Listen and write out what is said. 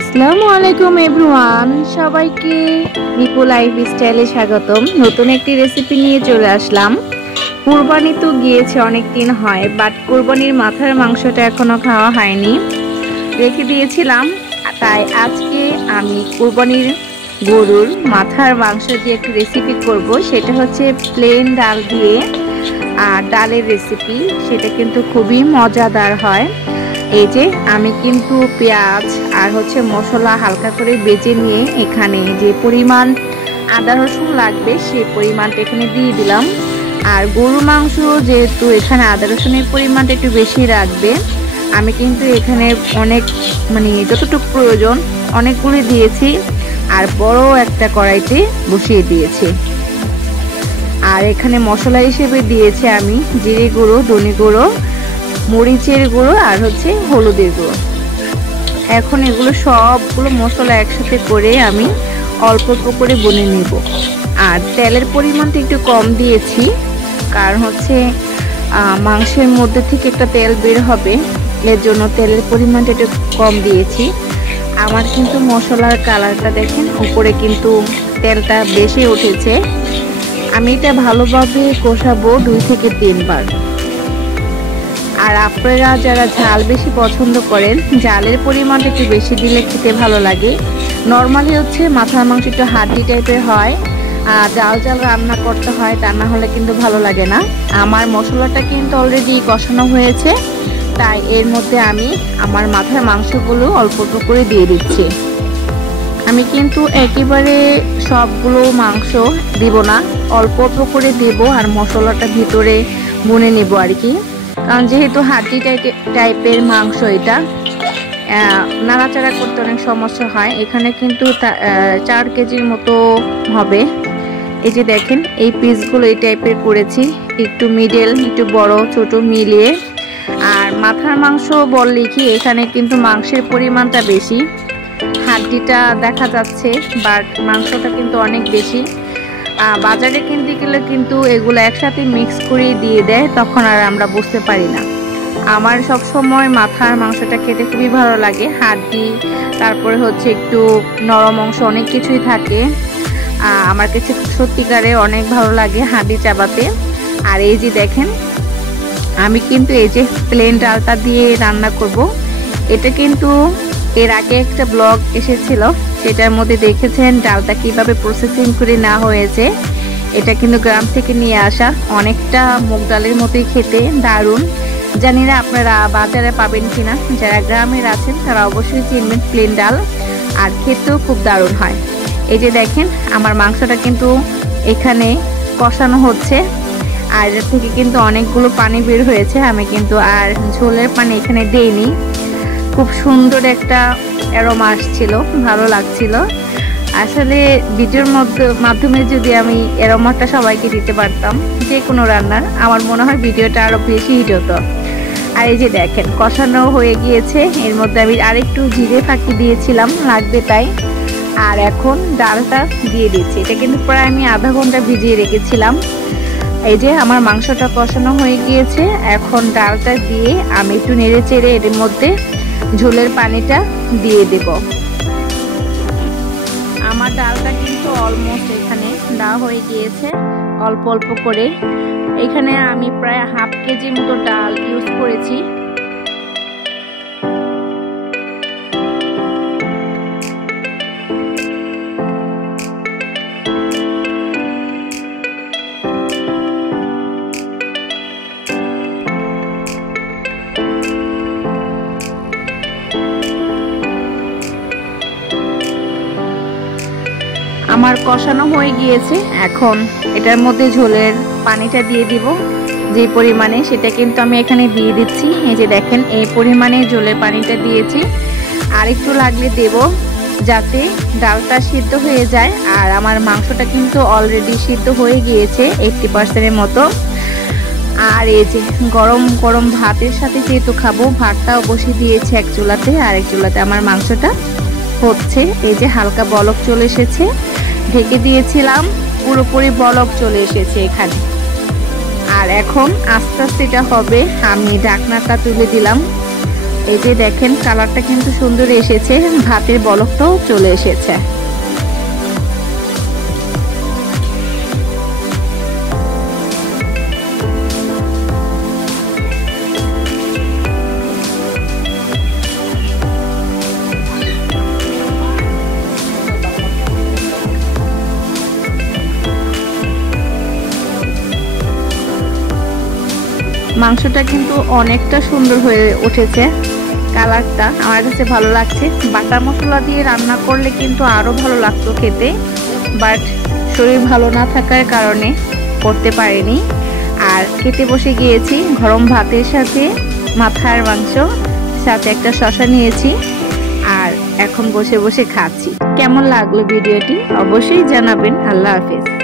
আসসালামু আলাইকুম এভরিওয়ান, সবাইকে নিপু লাইফস্টাইলে স্বাগতম। নতুন একটি রেসিপি নিয়ে চলে আসলাম। কুরবানি তো গিয়েছে অনেক দিন হয়, বাট কুরবানির মাথার মাংসটা এখনো খাওয়া হয়নি, রেখে দিয়েছিলাম। তাই আজকে আমি কুরবানির গরুর মাথার মাংস দিয়ে একটি রেসিপি করব। সেটা হচ্ছে প্লেন ডাল দিয়ে আর ডালের রেসিপি। সেটা কিন্তু খুবই মজাদার হয়। এই যে আমি কিন্তু পেঁয়াজ আর মশলা হালকা করে বেজে নিয়ে এখানে যে পরিমাণ আদা রসুন লাগবে সেই পরিমাণটা এখানে দিয়ে দিলাম। আর গরু মাংস যেহেতু এখানে আদা রসুনের পরিমাণটা একটু বেশি রাখবে, আমি কিন্তু এখানে অনেক যতটুকু প্রয়োজন অনেকগুলি দিয়েছি আর বড় একটা কড়াইতে বসিয়ে দিয়েছি। আর এখানে মশলা হিসেবে দিয়েছি আমি জিরে গুঁড়ো, ধনে গুঁড়ো, মরিচের গুঁড়ো আর হলুদের গুঁড়ো। এখন এগুলো সবগুলো মশলা একসাথে করে আমি অল্প অল্প করে বুনে নিব। আর তেলের পরিমাণটা একটু কম দিয়েছি, কারণ মাংসের মধ্যে থেকে একটা তেল বের হবে, এর জন্য তেলের পরিমাণটা একটু কম দিয়েছি। আমার কিন্তু মশলার কালারটা দেখেন, উপরে কিন্তু তেলটা বেশি উঠেছে। আমি এটা ভালোভাবে কষাবো 2 থেকে 3 বার। আর আপনারা যারা ঝাল বেশি পছন্দ করেন, ঝালের পরিমাণটা একটু বেশি দিলে খেতে ভালো লাগে। নর্মালি মাথার মাংস একটু হাড্ডি টাইপের হয়, আর জাল জাল রান্না করতে হয়, তা না হলে কিন্তু ভালো লাগে না। আমার মশলাটা কিন্তু অলরেডি কষানো হয়েছে, তাই এর মধ্যে আমি আমার মাথার মাংসগুলো অল্প অল্প করে দিয়ে দিচ্ছি। আমি কিন্তু একেবারে সবগুলো মাংস দিব না, অল্প অল্প করে দেব আর মশলাটা ভিতরে বুনে নেব আর কি। কারণ যেহেতু হাড্ডি টাইপের মাংস, এটা নাড়াচাড়া করতে অনেক সমস্যা হয়। এখানে কিন্তু 4 কেজির মতো হবে। এই যে দেখেন, এই পিসগুলো এই টাইপের করেছি, একটু মিডল, একটু বড় ছোট মিলিয়ে। আর মাথার মাংস বললে কি, এখানে কিন্তু মাংসের পরিমাণটা বেশি, হাড্ডিটা দেখা যাচ্ছে, বাট মাংসটা কিন্তু অনেক বেশি। বাজারে কিনতে গেলে কিন্তু এগুলো একসাথে মিক্স করে দিয়ে দেয়, তখন আর আমরা বুঝতে পারি না। আমার সব সময় মাথার মাংসটা খেতে খুবই ভালো লাগে। হাড্ডি, তারপরে একটু নরম অংশ, অনেক কিছুই থাকে। আমার কাছে সত্যিকারে অনেক ভালো লাগে হাড্ডি চাবাতে। আর এই যে দেখেন, আমি কিন্তু এই যে প্লেন ডালটা দিয়ে রান্না করব। এটা কিন্তু এর আগে একটা ব্লগ এসেছিল, সেটার মধ্যে দেখেছেন ডালটা কিভাবে প্রসেসিং করে না হয়েছে। এটা কিন্তু গ্রাম থেকে নিয়ে আসা, অনেকটা মুগ ডালের মতোই খেতে, দারুণ। জানি না আপনারা বাজারে পাবেন কিনা, যারা গ্রামের আছেন তারা অবশ্যই চিনবেন প্লেন ডাল, আর খেতেও খুব দারুণ হয়। এই যে দেখেন, আমার মাংসটা কিন্তু এখানে কষানো হচ্ছে, আর এর থেকে কিন্তু অনেকগুলো পানি বের হয়েছে। আমি কিন্তু আর ঝোলের পানি এখানে দেইনি। খুব সুন্দর একটা অ্যারোমা আসছিল, ভালো লাগছিল। আসলে ভিডিওর মাধ্যমে যদি আমি অ্যারোমাটা সবাইকে দিতে পারতাম যে কোনো রান্নার, আমার মনে হয় ভিডিওটা আরো বেশি হিট হতো। আর এই যে দেখেন, কষানো হয়ে গিয়েছে। এর মধ্যে আমি আরেকটু জিরে ফাঁকি দিয়েছিলাম, লাগবে তাই। আর এখন ডালটা দিয়ে দিচ্ছি। এটা কিন্তু প্রায় আমি আধা ঘন্টা ভিজিয়ে রেখেছিলাম। এই যে আমার মাংসটা কষানো হয়ে গিয়েছে, এখন ডালটা দিয়ে আমি একটু নেড়ে চেড়ে এর মধ্যে ঝোলের পানিটা দিয়ে দেব। আমার ডালটা কিন্তু অলমোস্ট এখানে দেওয়া হয়ে গিয়েছে, অল্প অল্প করে। এখানে আমি প্রায় ½ কেজি মতো ডাল ইউজ করেছি। আমার কষানো হয়ে গিয়েছে, এখন এটার মধ্যে ঝোলের পানিটা দিয়ে দিব যে পরিমাণে, সেটা কিন্তু আমি এখানে দিয়ে দিচ্ছি। এই যে দেখেন, এই পরিমাণে ঝোলের পানিটা দিয়েছি। আর একটু লাগলে দেব, যাতে ডালটা সিদ্ধ হয়ে যায়। আর আমার মাংসটা কিন্তু অলরেডি সিদ্ধ হয়ে গিয়েছে 80% মতো। আর এই যে গরম গরম ভাতের সাথে যেহেতু খাবো, ভাতটাও বসিয়ে দিয়েছি এক চুলাতে, আর এক চুলাতে আমার মাংসটা হচ্ছে। এই যে হালকা বলক চলে এসেছে, ঢেকে দিয়েছিলাম, পুরোপুরি বলক চলে এসেছে এখানে। আর এখন আস্তে আস্তে এটা হবে। আমি ঢাকনাটা তুলে দিলাম। এই যে দেখেন কালারটা কিন্তু সুন্দর এসেছে, ভাতের বলকটাও চলে এসেছে। মাংসটা কিন্তু অনেকটা সুন্দর হয়ে উঠেছে, কালারটা আমার কাছে ভালো লাগছে। বাটা মশলা দিয়ে রান্না করলে কিন্তু আরো ভালো লাগতো খেতে, বাট শরীর ভালো না থাকার কারণে করতে পারিনি। আর খেতে বসে গিয়েছি গরম ভাতের সাথে মাথার মাংস, সাথে একটা শসা নিয়েছি, আর এখন বসে বসে খাচ্ছি। কেমন লাগলো ভিডিওটি অবশ্যই জানাবেন। আল্লাহ হাফেজ।